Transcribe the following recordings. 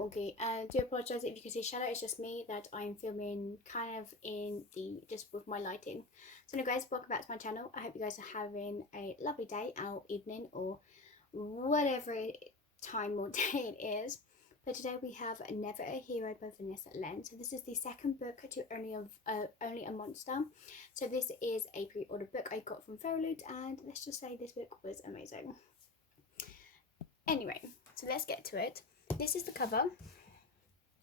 wonky. I do apologise if you can see shadow. It's just me that I'm filming kind of in the just with my lighting. So anyway, guys, welcome back to my channel. I hope you guys are having a lovely day or evening or whatever time or day it is. But today we have Never a Hero by Vanessa. So this is the second book to Only a Monster. So this is a pre-order book I got from Feraloot, and let's just say this book was amazing. Anyway, so let's get to it. This is the cover,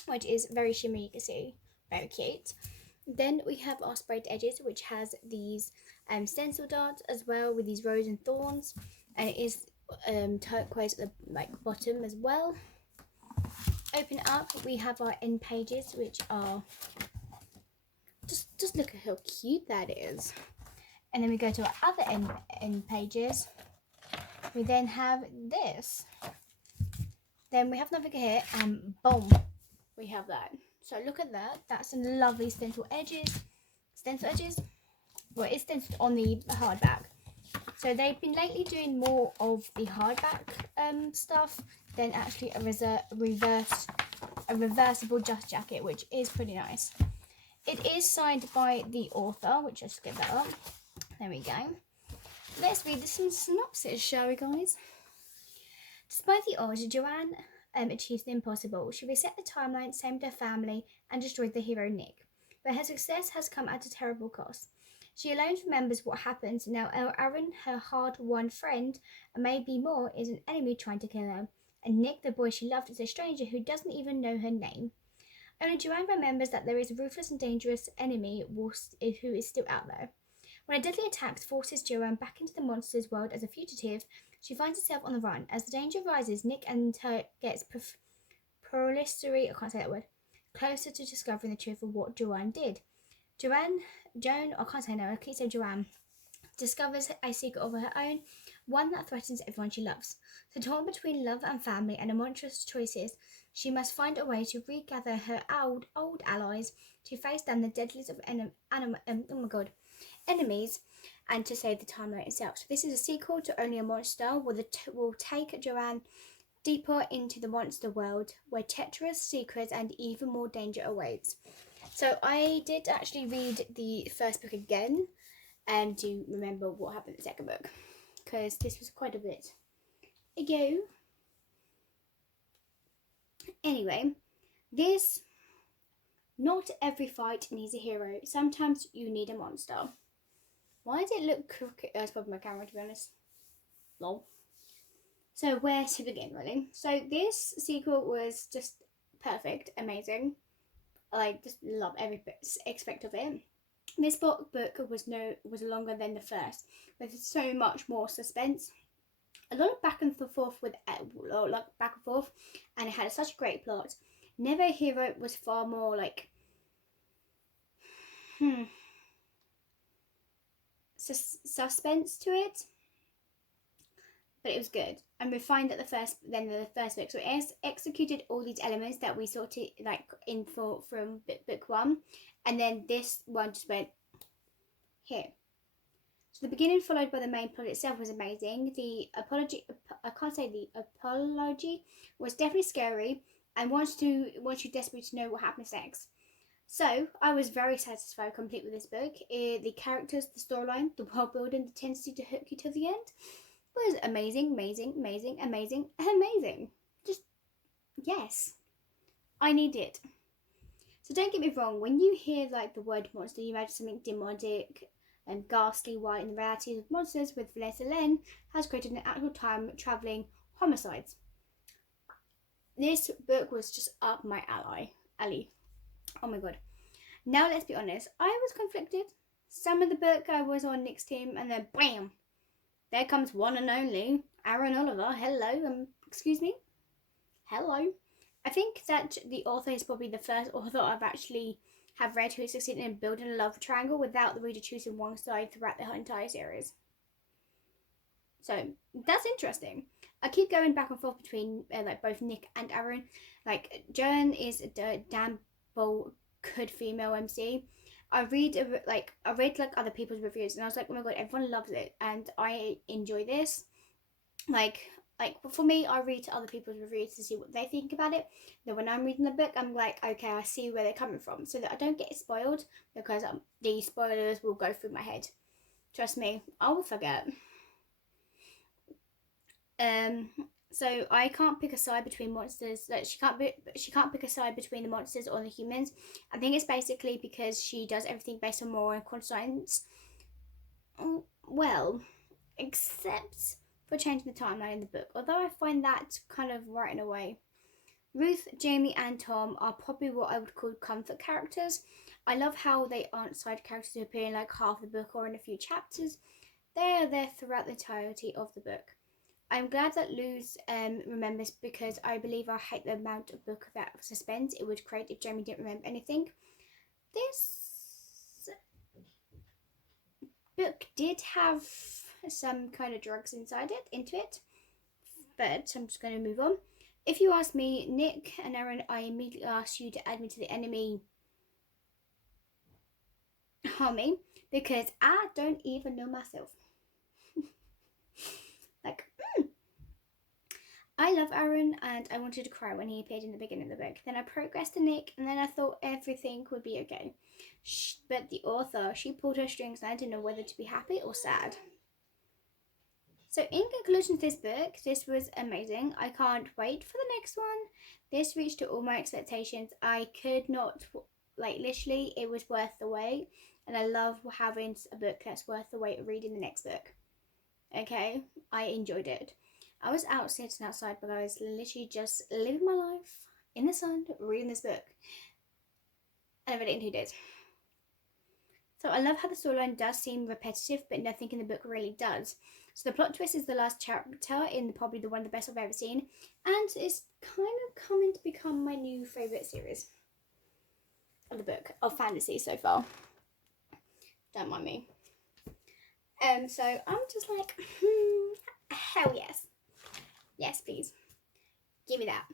which is very shimmery, you can see, very cute. Then we have our sprayed edges, which has these stencil darts as well with these rose and thorns, and it is turquoise at the bottom as well. Open it up, we have our end pages, which are just look at how cute that is. And then we go to our other end pages. We then have this. Then we have nothing here, and boom, we have that. So look at that. That's some lovely stencil edges. Well, it's stenciled on the hardback. So they've been lately doing more of the hardback stuff than actually a reversible dust jacket, which is pretty nice. It is signed by the author, which I'll just get that up. There we go. Let's read the synopsis, shall we, guys? Despite the odds, Joanne achieves the impossible. She reset the timeline, saved her family, and destroyed the hero Nick. But her success has come at a terrible cost. She alone remembers what happened. Now Aaron, her hard-won friend, and maybe more, is an enemy trying to kill her. And Nick, the boy she loved, is a stranger who doesn't even know her name. Only Joanne remembers that there is a ruthless and dangerous enemy who is still out there. When a deadly attack forces Joanne back into the monster's world as a fugitive, she finds herself on the run. As the danger rises, Nick and her gets closer to discovering the truth of what Joanne did. Joan, discovers a secret of her own, one that threatens everyone she loves. So torn between love and family and monstrous choices, she must find a way to regather her old allies, to face down the deadliest of enemies, and to save the timeline itself. So this is a sequel to Only a Monster, will take Joanne deeper into the monster world, where treacherous secrets and even more danger awaits. So I did actually read the first book again, to remember what happened in the second book, because this was quite a bit ago. Anyway, not every fight needs a hero. Sometimes you need a monster. Why does it look crooked? That's probably my camera, to be honest. Lol. So where to begin, really? So this sequel was just perfect, amazing. I just love every aspect of it. This book was longer than the first, with so much more suspense. A lot of back and forth and it had such a great plot. Never a Hero was far more suspense to it, but it was good and refined at the first book. So it executed all these elements that we sorted from book one, and then this one just went here. So the beginning, followed by the main plot itself, was amazing. The apology was definitely scary, and wants you desperately to know what happens next. So I was very satisfied, complete with this book. The characters, the storyline, the world building, the tendency to hook you to the end was amazing. Just yes, I need it. So don't get me wrong, when you hear the word monster, you imagine something demonic and ghastly, while in the reality of monsters with Vanessa has created an actual time travelling homicides. This book was just up my alley. Oh my god. Now let's be honest, I was conflicted. Some of the book I was on Nick's team, and then bam, there comes one and only Aaron Oliver. Hello, excuse me. Hello. I think that the author is probably the first author I've actually have read who succeeded in building a love triangle without the reader choosing one side throughout the entire series. So that's interesting. I keep going back and forth between both Nick and Aaron. Joan is a damn good female MC. I read other people's reviews, and I was like, oh my god, everyone loves it, and I enjoy this. like for me, I read to other people's reviews to see what they think about it. Then when I'm reading the book, I'm like, okay, I see where they're coming from, so that I don't get spoiled, because the spoilers will go through my head. Trust me, I will forget. Um, so I can't pick a side between monsters. Like she can't pick a side between the monsters or the humans. I think it's basically because she does everything based on moral and conscience. Well, except for changing the timeline in the book. Although I find that kind of right in a way. Ruth, Jamie, and Tom are probably what I would call comfort characters. I love how they aren't side characters who appear in like half the book or in a few chapters. They are there throughout the entirety of the book. I'm glad that Luz remembers, because I believe I hate the amount of book that suspense it would create if Jamie didn't remember anything. This book did have some kind of drugs into it, but I'm just going to move on. If you ask me, Nick and Aaron, I immediately ask you to add me to the enemy army, because I don't even know myself. Like, I love Aaron, and I wanted to cry when he appeared in the beginning of the book. Then I progressed to Nick, and then I thought everything would be okay. But the author, she pulled her strings, and I didn't know whether to be happy or sad. So in conclusion to this book, this was amazing. I can't wait for the next one. This reached all my expectations. I could not, like, literally, it was worth the wait. And I love having a book that's worth the wait of reading the next book. Okay, I enjoyed it. I was out sitting outside, but I was literally just living my life in the sun, reading this book. And I read it in 2 days. So I love how the storyline does seem repetitive, but nothing in the book really does. So the plot twist is the last chapter in probably one of the best I've ever seen, and it's kind of coming to become my new favourite series of the book of fantasy so far. Don't mind me. So I'm just like, hell yes. Yes, please. Give me that.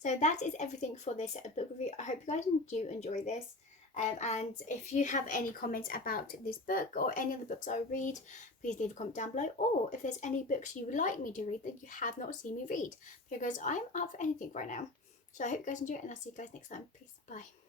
So that is everything for this book review. I hope you guys do enjoy this. And if you have any comments about this book or any other books I read, please leave a comment down below. Or if there's any books you would like me to read that you have not seen me read, because I'm up for anything right now. So I hope you guys enjoy it, and I'll see you guys next time. Peace. Bye.